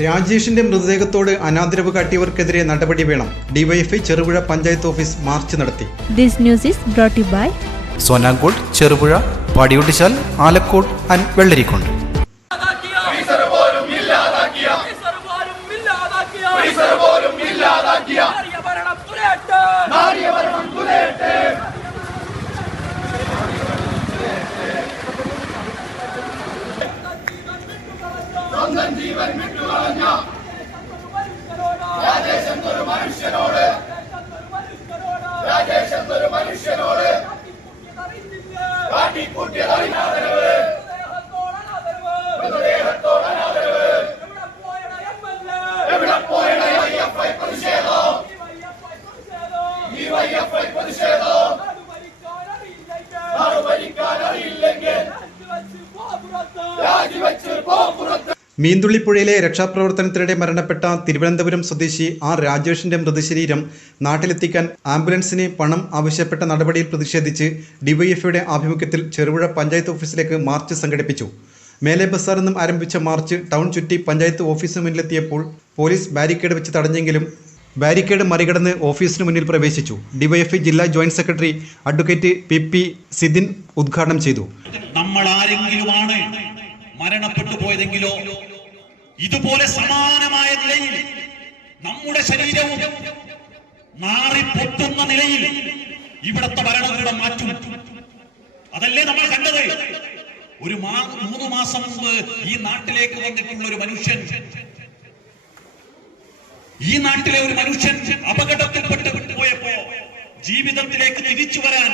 രാജേഷിന്റെ മൃതദേഹത്തോട് അനാദരവ് കാട്ടിയവർക്കെതിരെ നടപടി വേണം. DYFI Cherupuzha panchayat office March നടത്തി. This news is brought to you by Sonankode, Cherupuzha, Padiyottuchal, Alakode and Vellarikundu. ജീവൻ വിട്ടുകളഞ്ഞ രാജേഷ് എന്നൊരു മനുഷ്യനോട് കാട്ടിക്കൂട്ടിയത് അനാദരവ്, മൃതദേഹത്തോട് അനാദരവ്. എവിടെ പോയട ഡിവൈഎഫ്ഐ പ്രതിഷേധം? ഡിവൈഎഫ്ഐ പ്രതിഷേധം നാട് ഭരിക്കാൻ അറിയില്ലെങ്കിൽ രാജിവെച്ച് പോ പുറത്ത്. മീന്തുള്ളിപ്പുഴയിലെ രക്ഷാപ്രവർത്തനത്തിനിടെ മരണപ്പെട്ട തിരുവനന്തപുരം സ്വദേശി ആർ രാജേഷിന്റെ മൃതശരീരം നാട്ടിലെത്തിക്കാൻ ആംബുലൻസിന് പണം ആവശ്യപ്പെട്ട നടപടിയിൽ പ്രതിഷേധിച്ച് ഡിവൈഎഫ്ഐയുടെ ആഭിമുഖ്യത്തിൽ ചെറുപുഴ പഞ്ചായത്ത് ഓഫീസിലേക്ക് മാർച്ച് സംഘടിപ്പിച്ചു. മേലെ ബസാറിൽ നിന്നും ആരംഭിച്ച മാർച്ച് ടൗൺ ചുറ്റി പഞ്ചായത്ത് ഓഫീസിന് മുന്നിലെത്തിയപ്പോൾ പോലീസ് ബാരിക്കേഡ് വെച്ച് തടഞ്ഞെങ്കിലും ബാരിക്കേഡ് മറികടന്ന് ഓഫീസിന് മുന്നിൽ പ്രവേശിച്ചു. ഡിവൈഎഫ്ഐ ജില്ലാ joint secretary advocate P Sidhin ഉദ്ഘാടനം ചെയ്തു. നമ്മൾ ആരെങ്കിലുമാണ് മരണപ്പെട്ടു പോയതെങ്കിലോ ഇതുപോലെ സമാനമായ നിലയിൽ നമ്മുടെ ശരീരവും നാറിപ്പൊട്ടുന്ന നിലയിൽ ഇവിടത്തെ ഭരണകൂടം മാറ്റും. അതല്ലേ നമ്മൾ കണ്ടത്? ഒരു 3 മാസം മുമ്പ് ഈ നാട്ടിലേക്ക് വന്നിട്ടുള്ള ഒരു മനുഷ്യൻ, ഈ നാട്ടിലെ ഒരു മനുഷ്യൻ അപകടത്തിൽപ്പെട്ട് പോയപ്പോ ജീവിതത്തിലേക്ക് തിരിച്ചു വരാൻ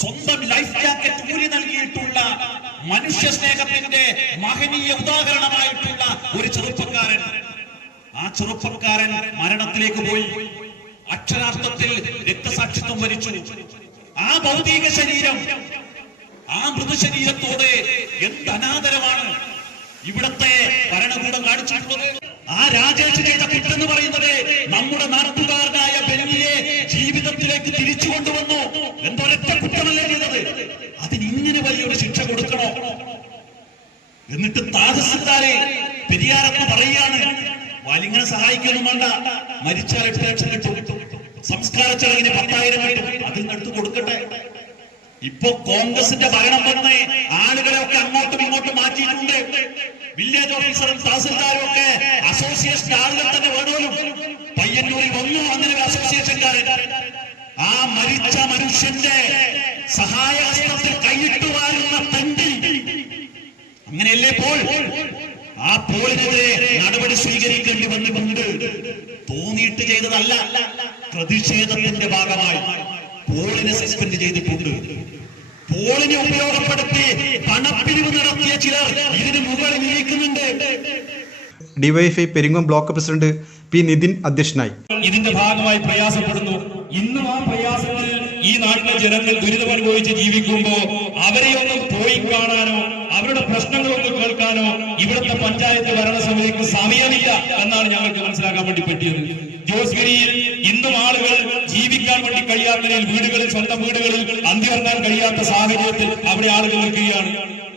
സ്വന്തം ലൈഫ് ജാക്കറ്റ് ഊരി നൽകിയിട്ടുള്ള മനുഷ്യ സ്നേഹത്തിന്റെ മഹനീയ ഉദാഹരണമായിട്ടുള്ള ഒരു ചെറുപ്പക്കാരൻ, ആ ചെറുപ്പക്കാരൻ മരണത്തിലേക്ക് പോയി. അക്ഷരാർത്ഥത്തിൽ രക്തസാക്ഷിത്വം വരിച്ചു. ആ ഭൗതിക ശരീരം, ആ മൃതശരീരത്തോട് എന്ത് അനാദരവാണ് ഇവിടത്തെ ഭരണകൂടം കാണിച്ചിട്ടുള്ളത്. ആ രാജേഷ് ചെയ്ത കുറ്റെന്ന് പറയുന്നത് നമ്മുടെ നാട്ടുകാരനായ ബെന്നിയെ ജീവിതത്തിലേക്ക് തിരിച്ചു കൊണ്ടുവന്നു. എന്തൊരൊറ്റ കുറ്റമല്ലേ ചെയ്തത്? അതിന് ഇങ്ങനെ വലിയൊരു ശിക്ഷ കൊടുക്കണോ? എന്നിട്ട് താമസക്കാരെ പെരിയാരെന്ന് പറയുകയാണ്. വാലിങ്ങനെ സഹായിക്കൊന്നും വേണ്ട, മരിച്ചാൽ 8 ലക്ഷം കിട്ടും, സംസ്കാര ചെലവിന് 10,000 കിട്ടും, അതിൽ നിന്നെടുത്ത് കൊടുക്കട്ടെ. ഇപ്പോ കോൺഗ്രസിന്റെ ഭരണം വന്ന് ആളുകളെയൊക്കെ അങ്ങോട്ടും ഇങ്ങോട്ടും മാറ്റിയിട്ടുണ്ട്. വില്ലേജ് ഓഫീസറും തഹസിൽദാരും ഒക്കെ അസോസിയേഷൻ ആളുകൾ തന്നെ വേണമല്ലോ. പയ്യന്നൂരിൽ വന്നു അങ്ങനെ ഒരു അസോസിയേഷൻകാരൻ. ആ മരിച്ച മനുഷ്യന്റെ സഹായഹസ്തത്തിൽ കൈയിട്ടു വാരുന്ന തണ്ടി, അങ്ങനെയല്ലേ പോൾ? ആ പോളിനെതിരെ നടപടി സ്വീകരിക്കേണ്ടി വന്നിട്ടുണ്ട്. തോന്നിയിട്ട് ചെയ്തതല്ല, പ്രതിഷേധത്തിന്റെ ഭാഗമായി പോളിനെ സസ്പെൻഡ് ചെയ്തിട്ടുണ്ട്. പോളിനെ ഉപയോഗപ്പെടുത്തി പണപ്പിരിവ് നടത്തിയ ചിലർ ഇതിന് മുകളിൽ നിൽക്കുന്നുണ്ട്. DYFI Peringome block president P Nithin അധ്യക്ഷനായി. ഇതിന്റെ ഭാഗമായി പ്രയാസപ്പെടുന്നു. ഇന്നും ആ പ്രയാസങ്ങളിൽ ഈ നാട്ടിലെ ജനങ്ങൾ ദുരിതമനുഭവിച്ച് ജീവിക്കുമ്പോ അവരെ ഒന്നും പോയി കാണാനോ അവരുടെ പ്രശ്നങ്ങളൊന്നും കേൾക്കാനോ ഇവിടുത്തെ പഞ്ചായത്ത് ഭരണസമിതിക്ക് സമയമില്ല എന്നാണ് ഞങ്ങൾക്ക് മനസ്സിലാക്കാൻ വേണ്ടി പറ്റിയത്. ജോസ്ഗിരിയിൽ ഇന്നും ആളുകൾ ജീവിക്കാൻ വേണ്ടി കഴിയാത്ത വീടുകളിൽ, സ്വന്തം വീടുകളിൽ അന്തിയുറങ്ങാൻ കഴിയാത്ത സാഹചര്യത്തിൽ അവിടെ ആളുകൾ നിൽക്കുകയാണ്.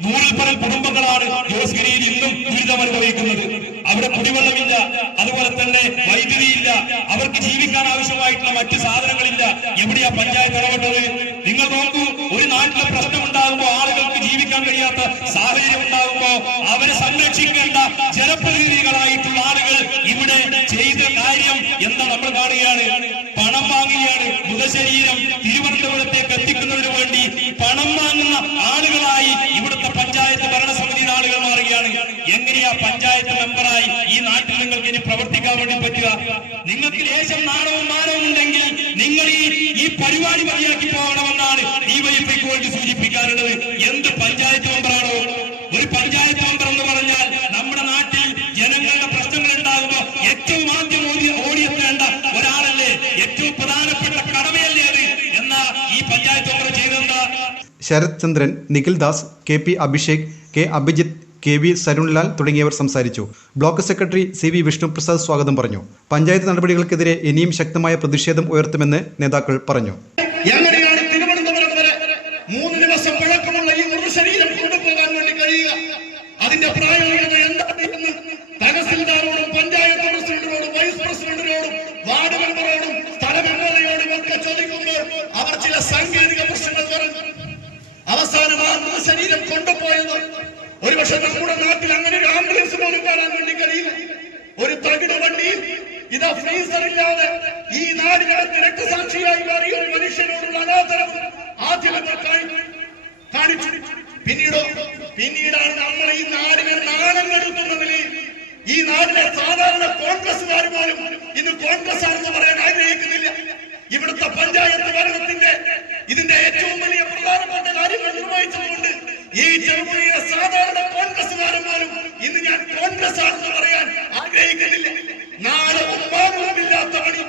100-ൽ പരം കുടുംബങ്ങളാണ് ജോസ്ഗിരിയിൽ ഇന്നും ദുരിതമനുഭവിക്കുന്നത്. അവിടെ കുടിവെള്ളമില്ല, അതുപോലെ തന്നെ വൈദ്യുതിയില്ല, അവർക്ക് ജീവിക്കാൻ ആവശ്യമായിട്ടുള്ള മറ്റ് സാധനങ്ങളില്ല. എവിടെയാ പഞ്ചായത്ത് ഇടപെട്ടത്? നിങ്ങൾ നോക്കൂ, ഒരു നാട്ടിലെ പ്രശ്നം ഉണ്ടാകുമ്പോ, ആളുകൾക്ക് ജീവിക്കാൻ കഴിയാത്ത സാഹചര്യം ഉണ്ടാകുമ്പോ അവരെ സംരക്ഷിക്കേണ്ട ജനപ്രതിനിധികളായിട്ടുള്ള ആളുകൾ ഇവിടെ ചെയ്ത കാര്യം എന്താ നമ്മൾ കാണുകയാണ്? പണം വാങ്ങുകയാണ്. മൃതശരീരം തിരുവനന്തപുരത്തേക്ക് എത്തിക്കുന്നതിന് വേണ്ടി പണം വാങ്ങുന്ന ആളുകളായി ഇവിടുത്തെ പഞ്ചായത്ത് ഭരണസമിതിയുടെ ആളുകൾ മാറുകയാണ്. എങ്ങനെയാ പഞ്ചായത്ത് മെമ്പറായി ഈ നാട്ടിൽ നിങ്ങൾക്ക് ഇനി പ്രവർത്തിക്കാൻ വേണ്ടി പറ്റുക? നിങ്ങൾക്ക് ലേശം നാണവും മാനവും ഉണ്ടെങ്കിൽ നിങ്ങൾ ഈ പരിപാടി മതിയാക്കി പോകണമെന്നാണ് ഡിവൈഎഫ്ഐക്ക് വേണ്ടി സൂചിപ്പിക്കാറുള്ളത്. എന്ത് പഞ്ചായത്ത് മെമ്പറാണോ? ഒരു പഞ്ചായത്ത് മെമ്പർ എന്ന് പറഞ്ഞാൽ നമ്മുടെ നാട്ടിൽ ജനങ്ങളുടെ പ്രശ്നങ്ങൾ ഉണ്ടാകുമ്പോൾ ഏറ്റവും ആദ്യം ഓടിയെത്തേണ്ട ഒരാളല്ലേ? ഏറ്റവും പ്രധാനപ്പെട്ട കടമയല്ലേ അത്? എന്നാ ഈ പഞ്ചായത്ത് മെമ്പർ ചെയ്തെന്താ? Sarath Chandran, Nikhil Das, K Abhishek, K Abhijith, K Sarunlal തുടങ്ങിയവർ സംസാരിച്ചു. ബ്ലോക്ക് സെക്രട്ടറി CV വിഷ്ണുപ്രസാദ് സ്വാഗതം പറഞ്ഞു. പഞ്ചായത്ത് നടപടികൾക്കെതിരെ ഇനിയും ശക്തമായ പ്രതിഷേധം ഉയർത്തുമെന്ന് നേതാക്കൾ പറഞ്ഞു. എങ്ങനെയാണ് തിരുവനന്തപുരം വരെ 3 ദിവസം പഴക്കമുള്ള ഈ മൃതശരീരം കൊണ്ടുപോകാൻ വേണ്ടി കഴിയുക? അതിന്റെ പ്രായോഗികത എന്താണ് എന്ന് ഒരുപക്ഷെ നമ്മുടെ നാട്ടിൽ അങ്ങനെ ഒരു ആംബുലൻസ് പോലും കാണാൻ വേണ്ടി കഴിയില്ല. ഒരു തകിട് വണ്ടിയിൽ ഇതാ ഫ്രീസർ ഇല്ലാതെ ഈ നാടിനകത്ത് രക്തസാക്ഷിയായി മാറിയ ഒരു മനുഷ്യനോടുള്ള അനാദരവും ആദ്യമൊക്കെ കാണിച്ചു. പിന്നീടാണ് നമ്മൾ ഈ നാടിനെ നാണം കെടുത്തുന്ന നിലയിൽ ഈ നാടിലെ സാധാരണ കോൺഗ്രസ്സുകാർ പോലും ഇന്ന് കോൺഗ്രസ് ആണെന്ന് പറയാൻ ആഗ്രഹിക്കുന്നില്ല. ഇവിടുത്തെ പഞ്ചായത്ത് ഭരണത്തിന്റെ ഇതിന്റെ ഏറ്റവും വലിയ പ്രധാനപ്പെട്ട കാര്യങ്ങൾ നിർവഹിച്ചതുകൊണ്ട് ഈ ചെറുപുഴയിലെ സാധാരണ കോൺഗ്രസ്സുകാരൻ പോലും ഇന്ന് ഞാൻ കോൺഗ്രസ് ആണെന്ന് പറയാൻ ആഗ്രഹിക്കുന്നില്ല. നാളവും മാനവുമില്ലാത്ത പണി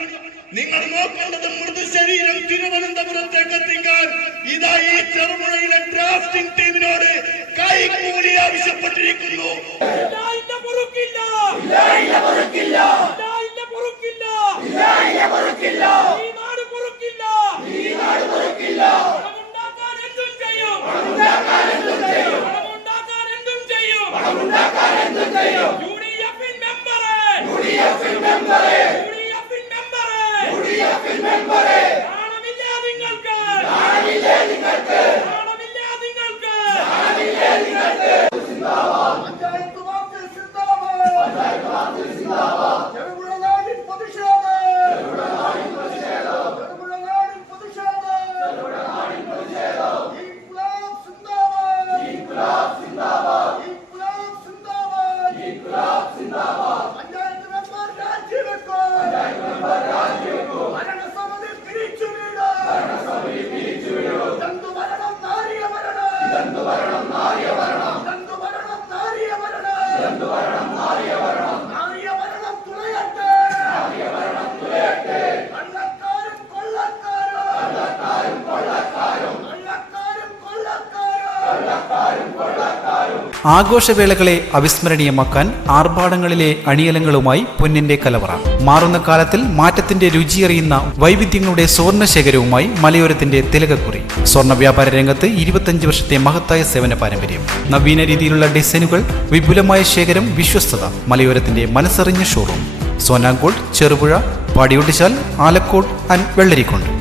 നിങ്ങൾ നോക്കേണ്ടത് മൃദുശരീരം തിരുവനന്തപുരത്തേക്ക് എത്തിക്കാൻ ഇതാ ഈ ചെറുപുഴയിലെ ഡ്രാഫ്റ്റിംഗ് ടീമിനോട് കൈക്കൂലി ആവശ്യപ്പെട്ടിരിക്കുന്നു. ആഘോഷവേളകളെ അവിസ്മരണീയമാക്കാൻ ആർഭാടങ്ങളിലെ അണിയലങ്ങളുമായി പൊന്നിന്റെ കലവറ. മാറുന്ന കാലത്തിൽ മാറ്റത്തിന്റെ രുചിയറിയുന്ന വൈവിധ്യങ്ങളുടെ സ്വർണ്ണശേഖരവുമായി മലയോരത്തിന്റെ തിലകക്കുറി. സ്വർണ്ണ വ്യാപാര രംഗത്ത് 25 വർഷത്തെ മഹത്തായ സേവന പാരമ്പര്യം. നവീന രീതിയിലുള്ള ഡിസൈനുകൾ, വിപുലമായ ശേഖരം, വിശ്വസ്തത. മലയോരത്തിന്റെ മനസ്സറിഞ്ഞ ഷോറൂം. സോനാങ്കോട്, ചെറുപുഴ, പാടിയൊട്ടിച്ചാൽ, ആലക്കോട് ആൻഡ് വെള്ളരിക്കുണ്ട്.